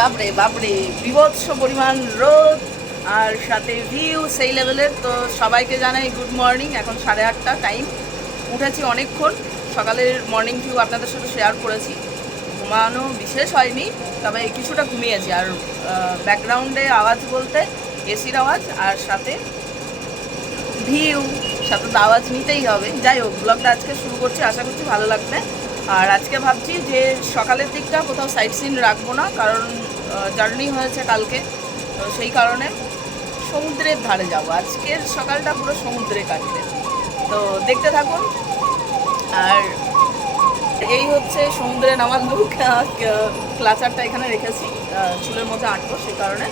বাপরে বাপরে, বিভৎস পরিমাণ রোদ আর সাথে ভিউ সেই লেভেলের তো সবাইকে জানাই গুড মর্নিং এখন সাড়ে আটটা টাইম উঠেছি অনেকক্ষণ। সকালের মর্নিং ভিউ আপনাদের সাথে শেয়ার করেছি। ঘুমানো বিশেষ হয়নি, তবে কিছুটা ঘুমিয়েছি। আর ব্যাকগ্রাউন্ডে আওয়াজ বলতে এসির আওয়াজ আর সাথে ভিউ সাথে তো আওয়াজ নিতেই হবে। যাই হোক ব্লগটা আজকে শুরু করছি, আশা করছি ভালো লাগবে। আর আজকে ভাবছি যে সকালের দিকটা কোথাও সাইট সিন রাখব না, কারণ জার্নি হয়েছে কালকে। তো সেই কারণে সমুদ্রের ধারে যাব। আজকের সকালটা পুরো সমুদ্রে কাটবে। তো দেখতে থাকুন। আর এই হচ্ছে সমুদ্রে নামার লুক ক্লাচারটা এখানে রেখেছি। চুলের মধ্যে আটবো সেই কারণে।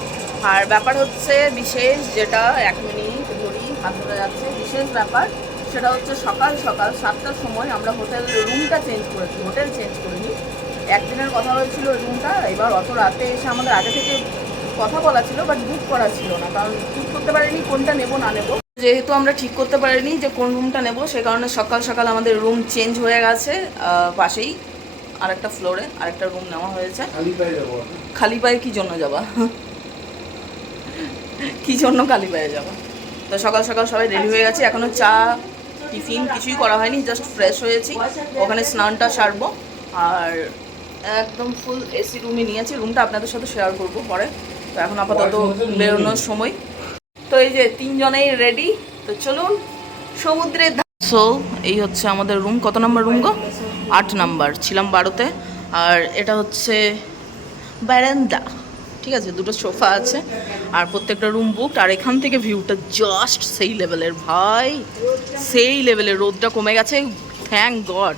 আর ব্যাপার হচ্ছে বিশেষ যেটা, এক মিনিট ঘড়ি হাত ধরে যাচ্ছে। বিশেষ ব্যাপার, সেটা হচ্ছে সকাল সকাল সাতটার সময় আমরা হোটেল রুমটা চেঞ্জ করেছি। হোটেল চেঞ্জ করিনি। একদিনের কথা হয়েছিল রুমটা এবার অত রাতে এসে আমাদের আগে থেকে কথা বলা ছিল বাট বুক করা ছিল না কারণ ঠিক করতে পারিনি কোনটা নেব না নেব। যেহেতু আমরা ঠিক করতে পারিনি যে কোন রুমটা নেব সে কারণে সকাল সকাল আমাদের রুম চেঞ্জ হয়ে গেছে পাশেই আরেকটা ফ্লোরে আরেকটা রুম নেওয়া হয়েছে। খালি পায়ে কি জন্য যাবা? কি জন্য খালি পায়ে যাবা? তো সকাল সকাল সবাই রেডি হয়ে গেছে এখনও চা টিফিন কিছুই করা হয়নি জাস্ট ফ্রেশ হয়েছি। ওখানে স্নানটা সারবো আর একদম ফুল এসি রুমে নিয়েছি। রুমটা আপনাদের সাথে শেয়ার করব পরে। তো এখন আপাতত বেরোনোর সময়। তো এই যে তিনজনেই রেডি তো চলুন সমুদ্রের সো এই হচ্ছে আমাদের রুম কত নাম্বার রুম গো? আট নাম্বার। ছিলাম বারোতে। আর এটা হচ্ছে ব্যারেন্দা ঠিক আছে দুটো সোফা আছে। আর প্রত্যেকটা রুম বুকড আর এখান থেকে ভিউটা জাস্ট সেই লেভেলের ভাই সেই লেভেলের রোদটা কমে গেছে। থ্যাংক গড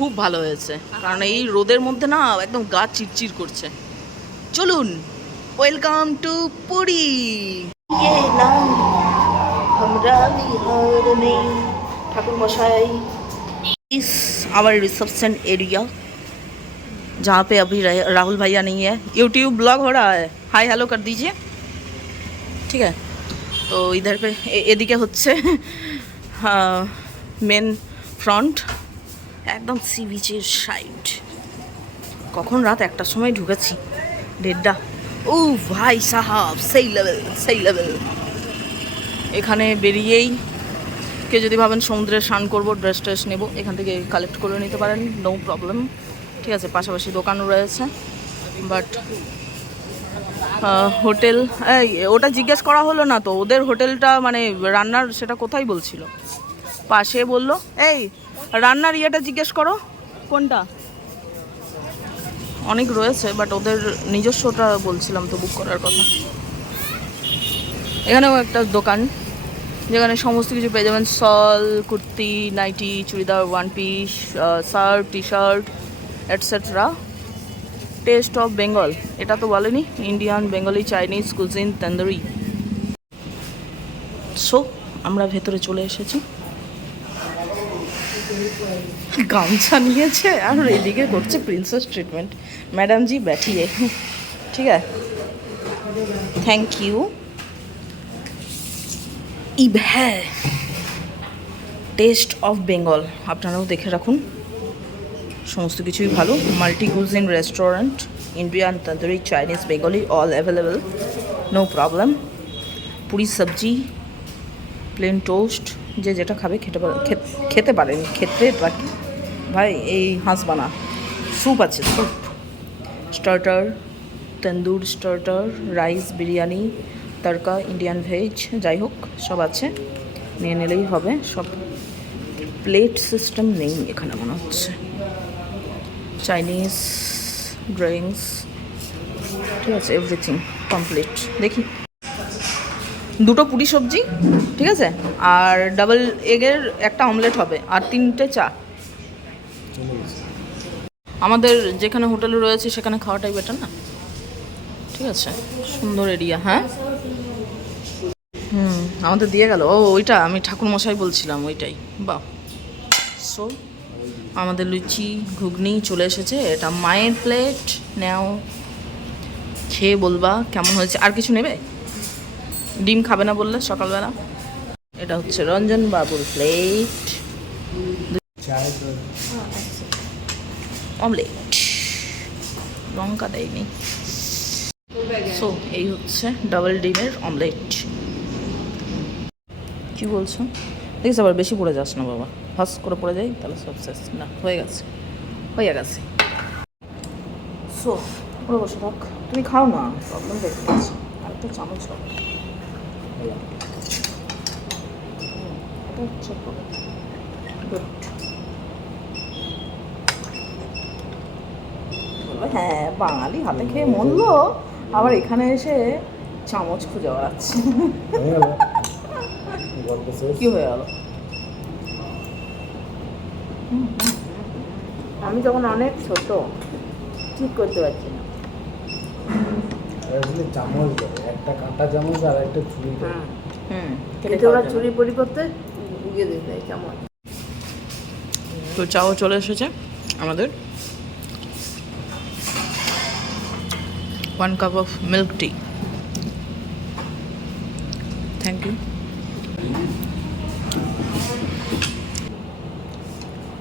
খুব ভালো হয়েছে কারণ এই রোদের মধ্যে না একদম গা চিরচির করছে চলুন ওয়েলকাম টু পুরী আমরা বিহার में ठाकुर मशाई इस आवर रिसेप्शन एरिया जहाँ पे अभी रह- राहुल भैया नहीं है यूट्यूब ब्लॉग हो रहा है हाय हेलो कर दीजिए ठीक है তো ইধার পে এ- এদিকে হচ্ছে মেন ফ্রন্ট একদম সি বিচের সাইড। কখন রাত একটার সময় ঢুকেছি? দেড়টা। ও ভাই সাহাব, সেই লেভেল সেই লেভেল এখানে বেরিয়েই কে যদি ভাবেন সমুদ্রে স্নান করব ড্রেস ট্রেস নেব, এখান থেকে কালেক্ট করে নিতে পারেন নো প্রবলেম ঠিক আছে, পাশাপাশি দোকানও রয়েছে। বাট হোটেল ওটা জিজ্ঞেস করা হলো না তো, ওদের হোটেলটা মানে রান্নার সেটা কোথায় বলছিল? পাশে বলল, এই রান্নার ইয়েটা জিজ্ঞেস করো। কোনটা? অনেক রয়েছে বাট ওদের নিজস্বটা বলছিলাম তো বুক করার কথা। এখানেও একটা দোকান, যেখানে সমস্ত কিছু পেয়ে যাবেন। Shawl kurti, nightie, churidar one piece shirt T shirt etcetera taste of Bengal এটা তো বলেনি? Indian Bengali Chinese cuisine tandoori so আমরা ভেতরে চলে এসেছি। গামছা নিয়েছে আর এদিকে করছে প্রিন্সেস ট্রিটমেন্ট ম্যাডাম জি ব্যাঠিয়ে। ঠিক আছে? থ্যাংক ইউ ইব হ্যাঁ। টেস্ট অফ বেঙ্গল আপনারাও দেখে রাখুন। সমস্ত কিছুই ভালো। Multi cuisine restaurant Indian tandoori Chinese Bengali all available no problem puri সবজি প্লেন টোস্ট যে যেটা খাবে খেতে খেতে পারেন খেতে রাখি ভাই, এই হাঁস বানা স্যুপ আছে, soup. Starter, tandoor starter, rice, biryani, tadka, Indian veg, যাই হোক, সব আছে। নিয়ে নিলেই হবে, সব প্লেট সিস্টেম নেই এখানে মনে হচ্ছে। চাইনিজ ড্রিঙ্কস, ঠিক আছে, এভরিথিং কমপ্লিট। দেখি। দুটো পুরি সবজি, ঠিক আছে? আর ডাবল এগের একটা অমলেট হবে, আর তিনটে চা। আমাদের যেখানে হোটেলে রয়েছে, সেখানে খাওয়াটাই বেটার না? ঠিক আছে? সুন্দর এরিয়া হ্যাঁ? হুম, আমাদের দিয়ে গেল। ও, ওইটা আমি ঠাকুর মশাই বলছিলাম, ওইটাই। বাহ। সো আমাদের লুচি ঘুগনি চলে এসেছে, এটা মায়ের প্লেট নেও খেয়ে বলবা কেমন হয়েছে। আর কিছু নেবে? ডিম খাবে না বললে সকালবেলা। এটা হচ্ছে রঞ্জন বাবুর প্লেট অমলেট লঙ্কা দেয়নি। সো এই হচ্ছে ডাবল ডিমের অমলেট কি বলছো? দেখিস আবার বেশি পড়ে যাস না বাবা। ফার্স্ট করে পড়ে যাই, তাহলে সব শেষ। না, হয়ে গেছে। হয়ে গেছে। সো পুরো বসে থাক। তুমি খাও না প্রবলেম দেখতে আর একটা চামচ এটা হচ্ছে হ্যাঁ বাঙালি হাতে খেয়ে মরলো। আবার এখানে এসে চামচ খুঁজে বেড়াচ্ছে। কি হয়ে গেল? আমি যখন অনেক ছোট ঠিক করতে পারছি চামচ দেয় একটা কাঁটা চামচ আর একটা ছুরি দেয়। কিন্তু ওরা চুরি পরিবর্তে ইয়ে দিয়ে দেয় চামচ। তো চাও চলে এসেছে আমাদের। One cup of milk tea thank you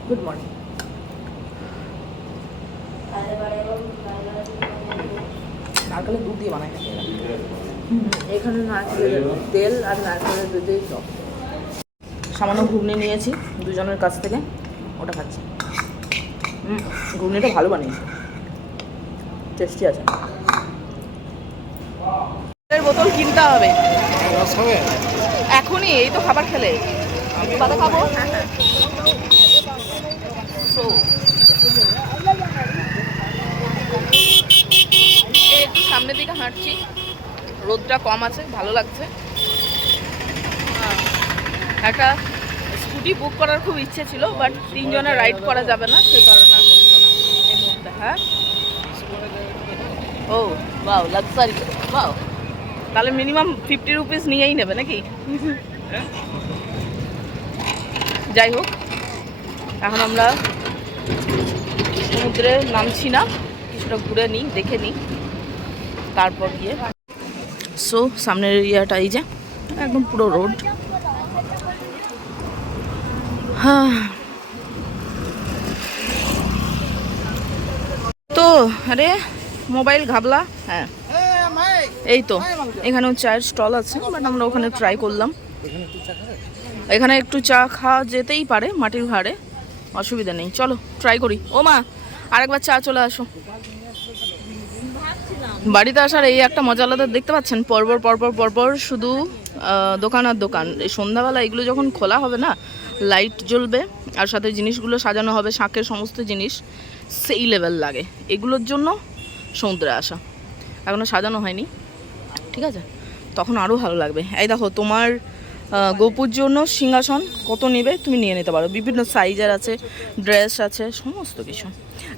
good morning নারকেলের দুধ দিয়ে বানাই নাকি এরা? এখানে নারকেলের তেল আর নারকেলের দুধেই সব সামান্য ঘুগনি নিয়েছি দুজনের কাছ থেকে ওটা খাচ্ছি। হুম ঘুগনিটা ভালো বানিয়েছি। টেস্টি আছে। বোতল কিনতে হবে। এখনই এই তো খাবার খেলে। বাদা খাব? So, এই একটু সামনের দিকে হাঁটছি। রোদটা কম আছে, ভালো লাগছে। একটা স্কুটি বুক করার খুব ইচ্ছে ছিল বাট তিনজনে রাইড করা যাবে না, সেই কারণে হ্যাঁ? ও বাও লাক্সারি বাও তাহলে মিনিমাম ফিফটি রুপিস নিয়েই নেবে নাকি? যাই হোক, এখন আমরা সমুদ্রে নামছি না, কিছুটা ঘুরে নিই, দেখে নিই। তারপর গিয়ে। সো সামনের এরিয়াটা এই যে, একদম পুরো রোড হ্যাঁ। তো, আরে মোবাইল ঘাবলা। হ্যাঁ। এই তো এখানেও চায়ের স্টল আছে বাট আমরা ওখানে ট্রাই করলাম। এখানে একটু চা খাওয়া যেতেই পারে, মাটির ভাড়ে অসুবিধা নেই, চলো ট্রাই করি। ও মা আরেকবার চা চলে আসো। বাড়িতে আসার এই একটা মজা আলাদা দেখতে পাচ্ছেন, পরপর পরপর পরপর শুধু দোকান আর দোকান। এই সন্ধ্যাবেলা এগুলো যখন খোলা হবে না লাইট জ্বলবে, আর সাথে জিনিসগুলো সাজানো হবে শাঁখের সমস্ত জিনিস, সেই লেভেল লাগে। এগুলোর জন্য সমুদ্রে আসা। এখনও সাজানো হয়নি। ঠিক আছে? তখন আরও ভালো লাগবে। এই দেখো, তোমার গোপুর জন্য সিংহাসন কত নেবে তুমি নিয়ে নিতে পারো। বিভিন্ন সাইজের আছে ড্রেস আছে, সমস্ত কিছু।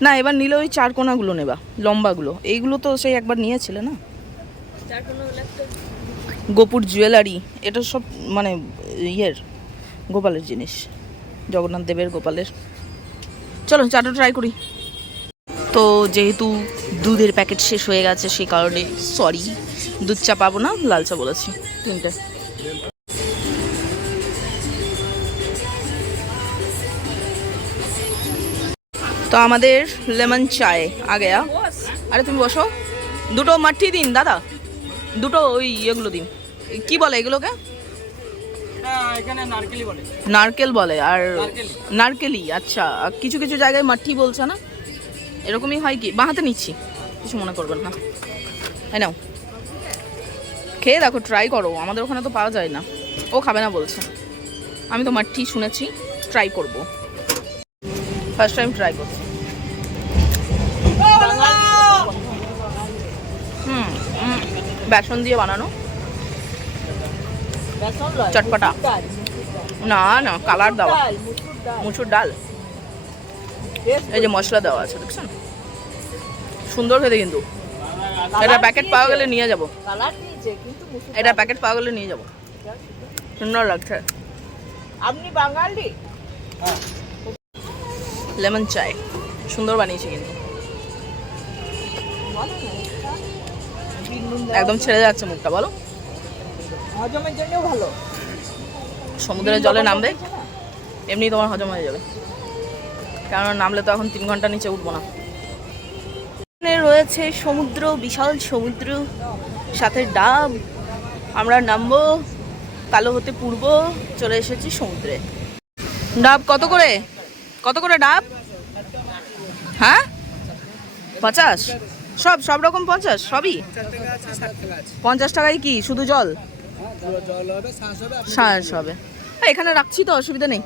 না, এবার নিলে ওই চার কোনাগুলো নেবা, লম্বাগুলো। এইগুলো তো সেই একবার নিয়েছিলে না? গোপুর জুয়েলারি এটা সব মানে ইয়ের, গোপালের জিনিস, জগন্নাথ দেবের, গোপালের। চলো, চাটা ট্রাই করি। তো যেহেতু দুধের প্যাকেট শেষ হয়ে গেছে, সেই কারণে সরি দুধ চা পাবো না, লাল চা বলেছি, তিনটে। তো আমাদের লেমন চায় আগে। আরে তুমি বসো। দুটো মাঠি দিন দাদা। দুটো ওই ইয়েগুলো দিন। কি বলে এগুলোকে? নারকেল বলে আর নারকেলি। আচ্ছা। কিছু কিছু জায়গায় মাঠি বলছে না? এরকমই হয় কি? বাঁ হাতে নিচ্ছি। কিছু মনে করবেন না। তাই নাও। খেয়ে দেখো ট্রাই করো। আমাদের ওখানে তো পাওয়া যায় না। ও খাবে না বলছে। আমি তো মাঠি শুনেছি ট্রাই করব। ফার্স্ট টাইম ট্রাই করছি। বেসন দিয়ে বানানো। চটপটা। না না কালার দেওয়া। মুসুর ডাল। এই যে মশলা দেওয়া আছে দেখছেন? সুন্দর খেতে কিন্তু। এটা প্যাকেট পাওয়া গেলে নিয়ে যাব। কালার দিয়েছে কিন্তু মুসুর এটা প্যাকেট পাওয়া গেলে নিয়ে যাব। সুন্দর লাগছে। আপনি বাঙালি? লেমন চায় সুন্দর বানিয়েছে কিন্তু। একদম ছেড়ে যাচ্ছে মুখটা বলো। হজমের জন্যও ভালো। সমুদ্রের জলে নামবে? এমনি তোমার হজম হয়ে যাবে। কারণ নামলে তো এখন তিন ঘণ্টা নিচে উঠবো না। এখানে রয়েছে সমুদ্র বিশাল সমুদ্র সাথে ডাব। আমরা নামবো কালো হতে পূর্ব চলে এসেছি সমুদ্রে। ডাব কত করে? কত করে ডাব? হ্যাঁ? পঞ্চাশ সব সব রকম পঞ্চাশ? সবই? পঞ্চাশ টাকায় কি? শুধু জল? শ্বাস হবে হ্যাঁ, এখানে রাখছি তো অসুবিধা নেই।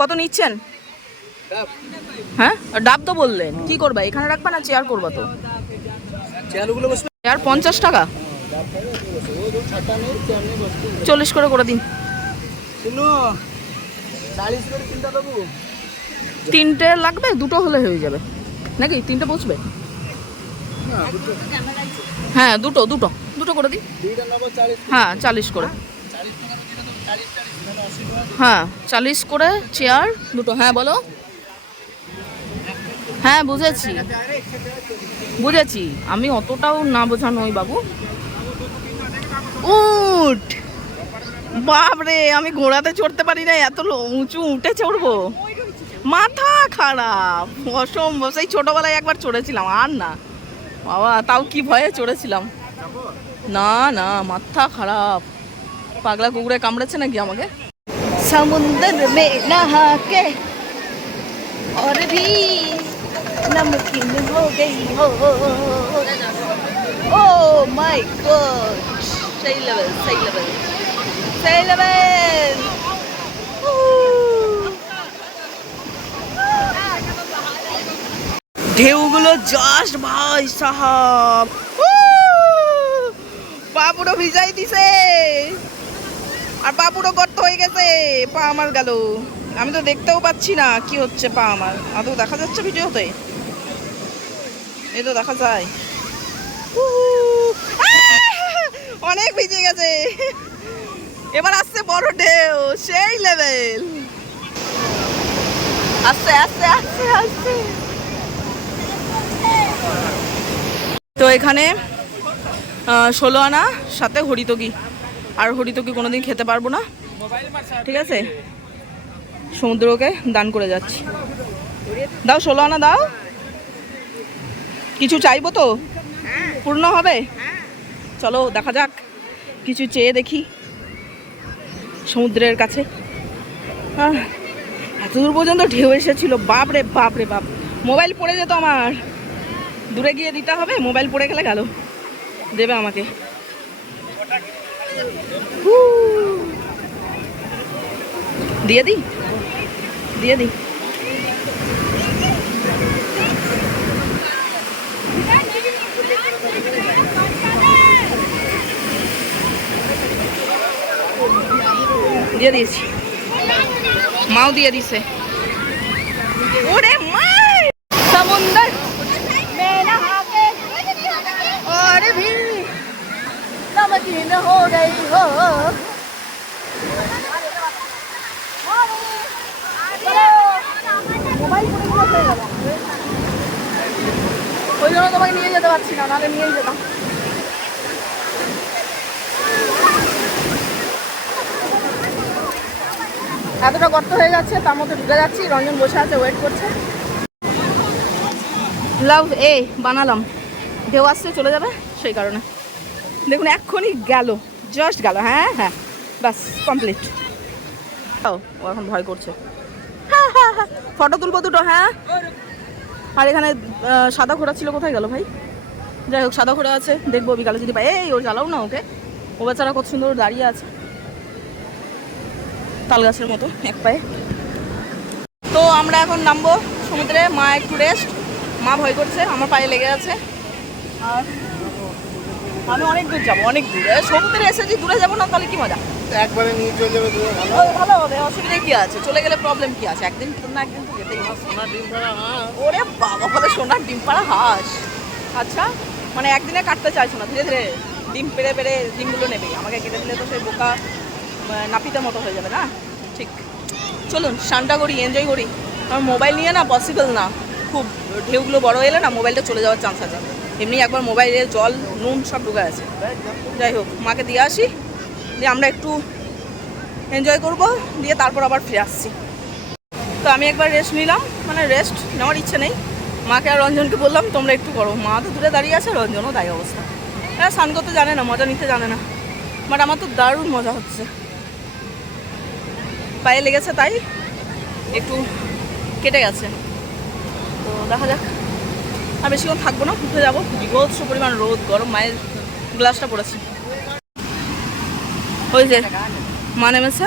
কত নিচ্ছেন? হ্যাঁ? ডাব তো বললেন। কি করবা? এখানে রাখবা না চেয়ার করবা তো? চেয়ার পঞ্চাশ টাকা? চল্লিশ করে করে দিন। তিনটে লাগবে দুটো হলে হয়ে যাবে। নাকি তিনটে বসবে? হ্যাঁ দুটো দুটো দুটো করে দিন হ্যাঁ চালিশ করে। হ্যাঁ চালিশ করে চেয়ার দুটো হ্যাঁ বলো। হ্যাঁ বুঝেছি। বুঝেছি। আমি অতটাও না বোঝানো ওই বাবু। উঠ! বাপরে, আমি ঘোড়াতে চড়তে পারি না, এত উঁচু উঠে চড়বো। মাথা খারাপ। অসম্ভব। সেই ছোটবেলায় একবার চড়েছিলাম, আর না। বাবা তাও কি ভয়ে চড়েছিলাম না না মাথা খারাপ পাগলা কুকুরে কামড়েছে নাকি আমাকে समुंदर में नहा के और भी नमकीन हो गई हो ओ माय गॉड सही लेवल सही लेवल सही लेवल ঢেউগুলো জাস্ট ভাই সাহাব। পা পুরো ভিজাই দিছে। আর পা পুরো গর্ত হয়ে গেছে। পা আমার গেল। আমি তো দেখতেও পাচ্ছি না কি হচ্ছে পা আমার। আদৌ দেখা যাচ্ছে ভিডিওতে। এ তো দেখা যায়। অনেক ভিজে গেছে। এবার আসছে বড় ঢেউ, সেই লেভেল আসছে আসছে আসছে আসছে তো এখানে ষোলো আনা, সাথে হরিতকি। আর হরিতকি কোনো দিন খেতে পারব না। ঠিক আছে? সমুদ্রকে দান করে যাচ্ছি। দাও ষোলো আনা দাও। কিছু চাইব তো? পূর্ণ হবে? চলো, দেখা যাক। কিছু চেয়ে দেখি সমুদ্রের কাছে। এত দূর পর্যন্ত ঢেউ এসেছিল। বাপরে বাপরে, বাপ। মোবাইল পড়ে যেত আমার। দূরে গিয়ে দিতে হবে, মোবাইল পড়ে গেলে গেল। দেবে আমাকে। দিয়ে দিই? দিয়ে দিই। দিয়ে দিয়েছি। মাও দিয়ে দিছে। ওরে মা সমুন্দর नमकीन हो गई हो ওই জন্য তোমাকে নিয়ে যেতে পারছি না নাহলে নিয়েই যেতাম এতটা গর্ত হয়ে যাচ্ছে তার মধ্যে ঢুকে যাচ্ছি রঞ্জন বসে আছে ওয়েট করছে লাভ এ বানালাম ঢেউ আসছে চলে যাবে সেই কারণে দেখুন এক্ষুনি গেল। জাস্ট গেল হ্যাঁ হ্যাঁ। ব্যাস কমপ্লিট ও ও এখন ভয় করছে। ফটো তুলবো দুটো হ্যাঁ? আর এখানে সাদা ঘোড়া ছিল কোথায় গেল ভাই? যাই হোক সাদা ঘোড়া আছে দেখব বিকালে যদি পাই। এই ওর জ্বালাও না ওকে। ও বেচারা কত সুন্দর দাঁড়িয়ে আছে। তাল গাছের মতো এক পায়ে। তো আমরা এখন নামবো সমুদ্রে মা একটু রেস্ট মা ভয় করছে আমার পায়ে লেগে আছে। আর আমি অনেক দূর যাব অনেক দূর। সমুদ্রে এসেছি দূরে যাব না তাহলে কি মজা? একবারে নিয়ে চলে যাবে তো ভালো। হবে অসুবিধা কি আছে? চলে গেলে প্রবলেম কি আছে? একদিন না একদিন তো যেতেই হবে। সোনা ডিম পাড়া ওরে বাবা বলে সোনার ডিম পাড়া হাঁস। আচ্ছা মানে একদিনে কাটতে চাইছো না ধীরে ধীরে ডিম পেড়ে পেড়ে ডিমগুলো নেবে। আমাকে কেটে দিলে তো সেই বোকা নাপিতের মতো হয়ে যাবে না? ঠিক। চলুন স্নানটা করি এনজয় করি। আমার মোবাইল নিয়ে না পসিবল না। খুব ঢেউগুলো বড় এলে না মোবাইলটা চলে যাওয়ার চান্স আছে। এমনি একবার মোবাইলে জল, নুন সব ঢুকে আছে যাই হোক, মাকে দিয়ে আসি, দিয়ে আমরা একটু এনজয় করব, দিয়ে তারপর আবার ফিরে আসছি। তো আমি একবার রেস্ট নিলাম মানে রেস্ট নেওয়ার ইচ্ছে নেই। মাকে আর রঞ্জনকে বললাম, তোমরা একটু করো। মা তো দূরে দাঁড়িয়ে আছে, রঞ্জনও তাই অবস্থা। হ্যাঁ স্নান করতে জানে না, মজা নিতে জানে না। বাট আমার তো দারুণ মজা হচ্ছে। পায়ে লেগেছে তাই, একটু কেটে গেছে। তো দেখা যাক। আর বেশিক্ষণ থাকব না উঠে যাব। বিভৎস পরিমাণ রোদ গরম মায়ের গ্লাসটা পড়েছে। ওই যে মা নেমেছে।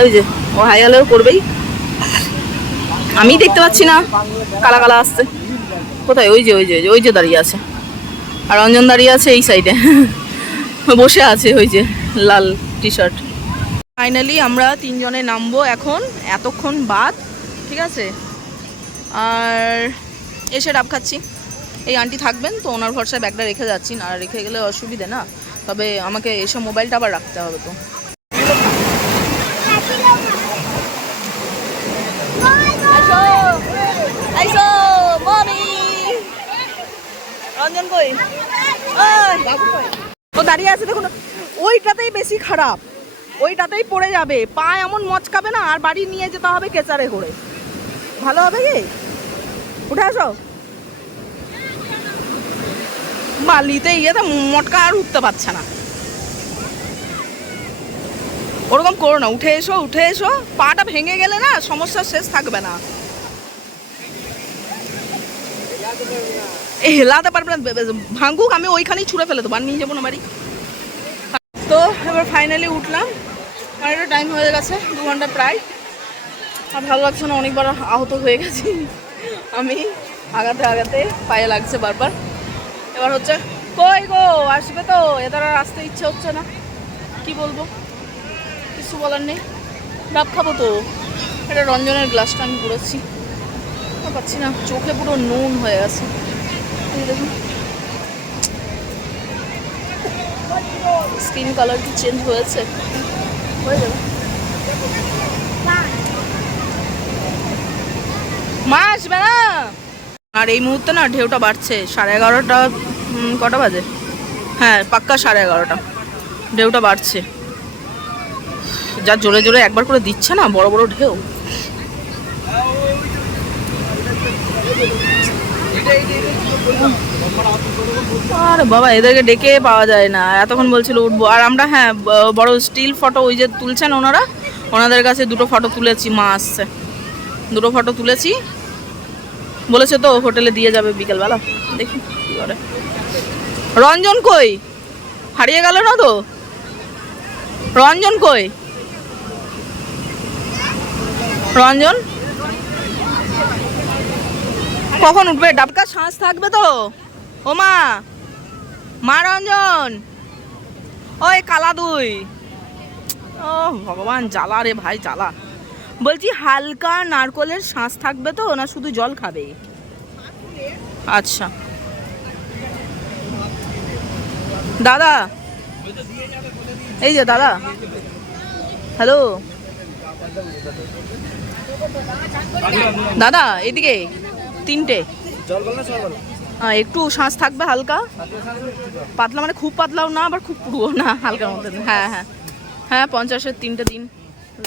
ওই যে ও হাই হলেও করবেই। আমি দেখতে পাচ্ছি না কালা কালা আসছে। কোথায়? ওই যে ওই যে ওই যে, ওই যে দাঁড়িয়ে আছে। আর রঞ্জন দাঁড়িয়ে আছে এই সাইডে। বসে আছে ওই যে লাল টি শার্ট ফাইনালি আমরা তিনজনে নামবো এখন এতক্ষণ বাদ ঠিক আছে? আর এসে ডাব খাচ্ছি। এই আন্টি থাকবেন তো ওনার ভরসায় ব্যাগটা রেখে যাচ্ছি। না রেখে গেলে অসুবিধে না। তবে আমাকে এসে মোবাইলটা আবার রাখতে হবে তো। দাঁড়িয়ে আছে দেখুন। ওইটাতেই বেশি খারাপ। ওইটাতেই পড়ে যাবে। পা এমন মচকাবে না, আর বাড়ি নিয়ে যেতে হবে কেচারে করে। ভালো হবে কি? উঠে আসো। বালিতে ইয়েতে মটকা আর উঠতে পারছে না। ওরকম করো না, উঠে এসো উঠে এসো। পাটা ভেঙে গেলে না সমস্যা শেষ থাকবে না। হেলাতে পারবে না ভাঙুক, আমি ওইখানেই ছুঁড়ে ফেলে দেবো, আর নিয়ে যাব না বাড়ি। তো, এবার ফাইনালি উঠলাম। অনেকটা টাইম হয়ে গেছে, দু ঘণ্টা প্রায়। আর ভালো লাগছে না, অনেকবার আহত হয়ে গেছি। আমি আগাতে আগাতে পায়ে লাগছে বারবার। এবার হচ্ছে, কই গো, আসবে তো এদের আর আসতে ইচ্ছে হচ্ছে না। কি বলব? কিছু বলার নেই। ডাব খাব তো। এটা রঞ্জনের গ্লাসটা আমি পুড়েছি। পাচ্ছি না, চোখে পুরো নুন হয়ে গেছে। দেখুন। স্কিন কালার কি চেঞ্জ হয়েছে? হয়ে যাবে। মা আসবে না? আর এই মুহূর্তে না ঢেউটা বাড়ছে, সাড়ে এগারোটা কটা বাজে? হ্যাঁ পাক্কা সাড়ে এগারোটা। ঢেউটা বাড়ছে। যা জোরে জোরে একবার করে দিচ্ছে না, বড় বড় ঢেউ। আরে বাবা, এদেরকে ডেকে পাওয়া যায় না। এতক্ষণ বলছিল উঠবো। আর আমরা হ্যাঁ বড় স্টিল ফটো ওই যে তুলছেন ওনারা, ওনাদের কাছে দুটো ফটো তুলেছি, মা আসছে। দুটো ফটো তুলেছি। বলেছে তো হোটেলে দিয়ে যাবে বিকেলবেলা। দেখি কি করে। রঞ্জন কই? হারিয়ে গেল না তো? রঞ্জন কই? রঞ্জন? কখন উঠবে? ডাবকা শ্বাস থাকবে তো? ও মা মা রঞ্জন। ওই কালা দুই। ও ভগবান, জ্বালা রে ভাই, জ্বালা। বলছি হালকা নারকলের শাঁস থাকবে তো না শুধু জল খাবে? আচ্ছা। দাদা এই যে দাদা। হ্যালো। দাদা এদিকে তিনটে। হ্যাঁ, একটু শ্বাস থাকবে হালকা। পাতলা মানে খুব পাতলাও না আবার খুব পুরো না হালকার মধ্যে। হ্যাঁ হ্যাঁ। হ্যাঁ পঞ্চাশের তিনটে দিন।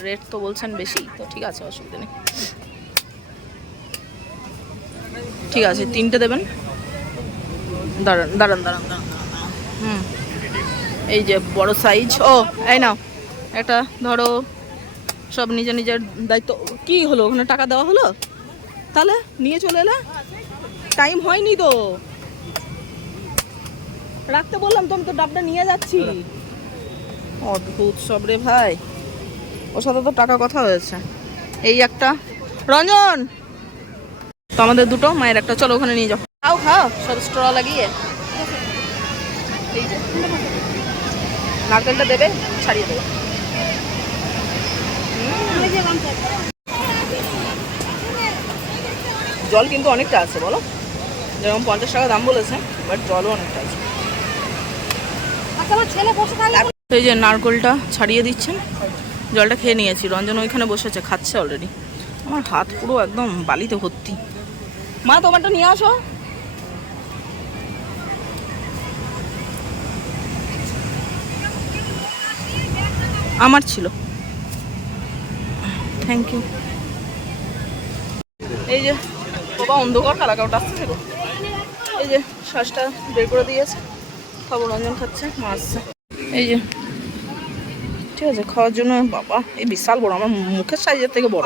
রেট তো বলছেন বেশি, তো ঠিক আছে, অসুবিধা নেই। ঠিক আছে, তিনটে দেবেন? দাঁড়ান দাঁড়ান দাঁড়ান দাঁড়ান। হুম। এই যে বড় সাইজ ও, এই নাও, একটা ধরো, সব নিজের নিজের দায়িত্ব, কি হলো, ওখানে টাকা দেওয়া হলো? তাহলে নিয়ে চলে এলে? টাইম হয়নি তো। রাখতে বললাম, তো আমি তো ডাবটা নিয়ে যাচ্ছি। অদ্ভুত সব রে ভাই। ওর সাথে তো টাকা কথা হয়েছে। এই একটা। রঞ্জন! তো আমাদের দুটো মায়ের একটা। চলো ওখানে নিয়ে যাও। খাও খাও। সব স্ট্র লাগিয়ে। নারকেলটা দেবে ছাড়িয়ে দেবে। জল কিন্তু অনেকটা আছে বলো? যেরকম পঞ্চাশ টাকা দাম বলেছে বাট জলও অনেকটা আছে। এই যে নারকলটা ছাড়িয়ে দিচ্ছেন। জলটা খেয়ে নিয়েছি। রঞ্জন ওইখানে বসেছে, খাচ্ছে অলরেডি আমার হাত পুরো একদম বালিতে ভর্তি। মা, তোমারটা নিয়ে আসো। আমার ছিল। থ্যাংক ইউ এই যে, বাবা অন্ধকার কালাকাওটা আসছে দেখো। এই যে, শ্বাসটা বের করে দিয়েছে। খাব রঞ্জন খাচ্ছে, মা আসছে। এই যে ঠিক আছে, খাওয়ার জন্য বাবা, এই বিশাল বড়, আমার মুখের সাইজের থেকে বড়।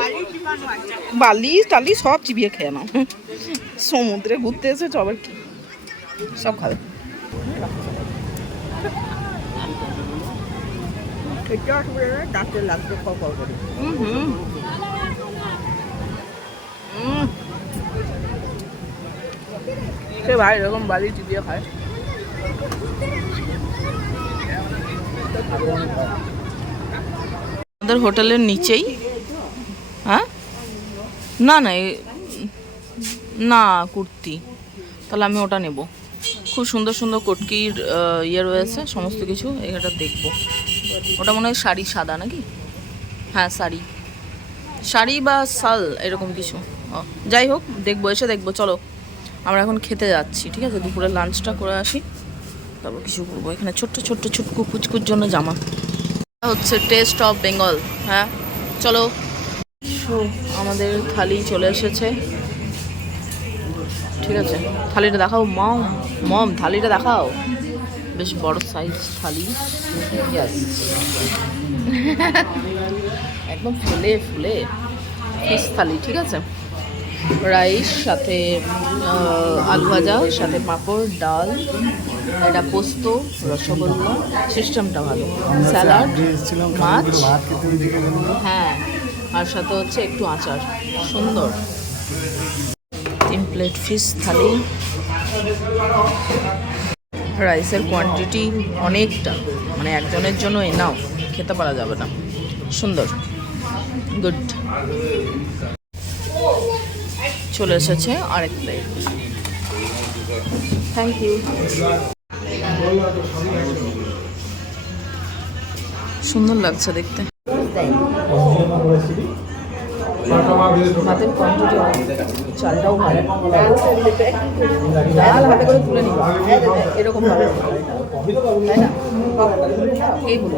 বালি টালি সব চিবিয়ে খেয়ে নাও। সমুদ্রে ঘুরতে এসেছ, আবার কি? সব খাবে। লাগবে হুম হুম। সে ভাই এরকম বালি চিবিয়ে খায়। আমাদের হোটেলের নিচেই। হ্যাঁ? না না না কুর্তি। তাহলে আমি ওটা নেব। খুব সুন্দর সুন্দর কটকির ইয়ে রয়েছে সমস্ত কিছু এটা দেখব। ওটা মনে হয় শাড়ি সাদা নাকি? হ্যাঁ শাড়ি। শাড়ি বা শাল এরকম কিছু। ও, যাই হোক দেখব এসে দেখব চলো। আমরা এখন খেতে যাচ্ছি ঠিক আছে? দুপুরে লাঞ্চটা করে আসি। তারপর কিছু করব। এখানে ছোট্ট ছোট্ট ছুটকু পুচকুর জন্য জামা। হচ্ছে টেস্ট অফ বেঙ্গল হ্যাঁ? চলো। আমাদের থালি চলে এসেছে। ঠিক আছে, থালিটা দেখাও। মম মম, থালিটা দেখাও। বেশ বড় সাইজ থালি. একদম ফুলে ফুলে। ফিস থালি, ঠিক আছে? রাইস, সাথে আলু ভাজা, সাথে পাঁপড়, ডাল। এটা পোস্ত, রসগোল্লা, সিস্টেমটা ভালো। স্যালাড, মাছ হ্যাঁ আর সাথে হচ্ছে একটু আচার। সুন্দর। তিন প্লেট ফিশ থালি। রাইসের কোয়ান্টিটি অনেকটা। মানে একজনের জন্য এনাও খেতে পারা যাবে না। সুন্দর। গুড চলে এসেছে আরেক প্লেট থ্যাংক ইউ সুন্দর লাগছে দেখতে। ভাতের কোয়ান্টিটি চালটাও ভালো। ডাল হাতে করে তুলে নিব এরকম ভাবে। তাই না? এই বলো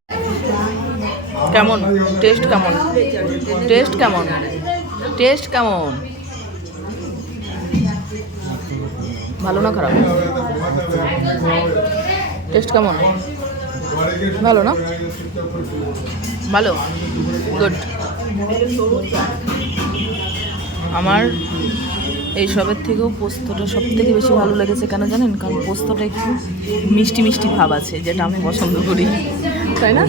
কেমন? টেস্ট কেমন? টেস্ট কেমন? টেস্ট কেমন? ভালো না খারাপ? টেস্ট কেমন? ভালো না? ভালো? গুড আমার এই সবের থেকেও পোস্তটা সব থেকে বেশি ভালো লেগেছে কেন জানেন? কারণ পোস্তটা একটু মিষ্টি মিষ্টি ভাব আছে, যেটা আমি পছন্দ করি। তাই না?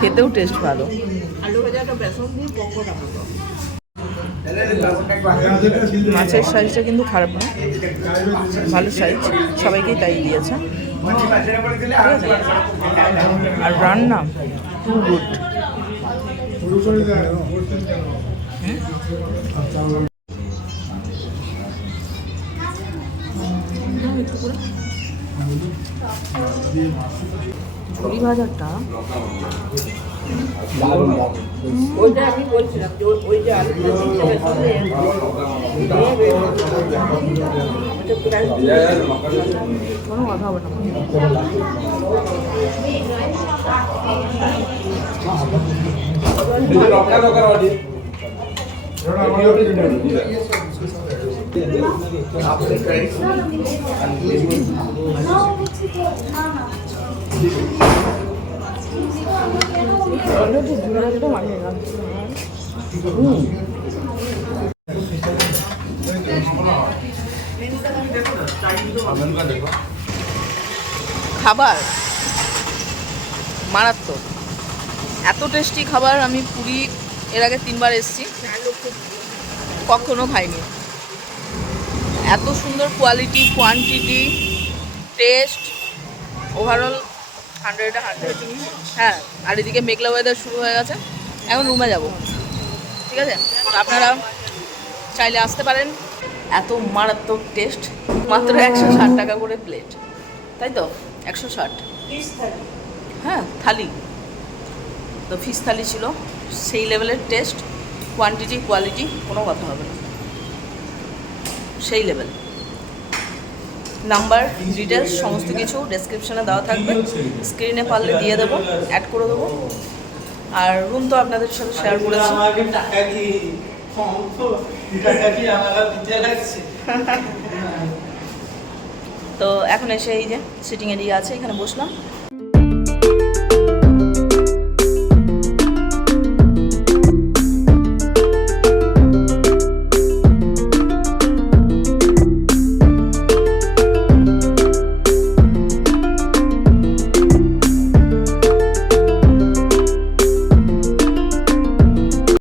খেতেও টেস্ট ভালো। মাছের সাইজটা কিন্তু খারাপ না। ভালো সাইজ সবাইকেই তাই দিয়েছে। আর রান্না টু গুড ঝুড়ি ভাজাটা ওইটা আমি বলছিলাম যে ওই- ওই যে আলু ভাজিটা বেসন দিয়ে দিয়ে ওটা প্রায় কোনো কথা হবে না অলরেডি খাবার? মারাত্মক। এত টেস্টি খাবার আমি পুরী এর আগে তিনবার এসেছি। কখনো খাইনি। এত সুন্দর কোয়ালিটি কোয়ান্টিটি টেস্ট ওভারঅল হান্ড্রেডে হান্ড্রেড হ্যাঁ আর এদিকে মেঘলা ওয়েদার শুরু হয়ে গেছে। এখন রুমে যাব। ঠিক আছে? আপনারা চাইলে আসতে পারেন। এত মারাত্মক টেস্ট মাত্র একশো ষাট টাকা করে প্লেট তাই তো? একশো ষাট। হ্যাঁ থালি। তো ফিস থালি ছিল। সেই লেভেলের টেস্ট কোয়ান্টিটি কোয়ালিটি কোনো কথা হবে না। সেই লেভেল নাম্বার ডিটেলস সমস্ত কিছু ডেসক্রিপশানে দেওয়া থাকবে। স্ক্রিনে পারলে দিয়ে দেবো অ্যাড করে দেবো। আর রুম তো আপনাদের সাথে শেয়ার করেছি। তো? এখন এসে এই যে সিটিং এরিয়া আছে এখানে বসলাম।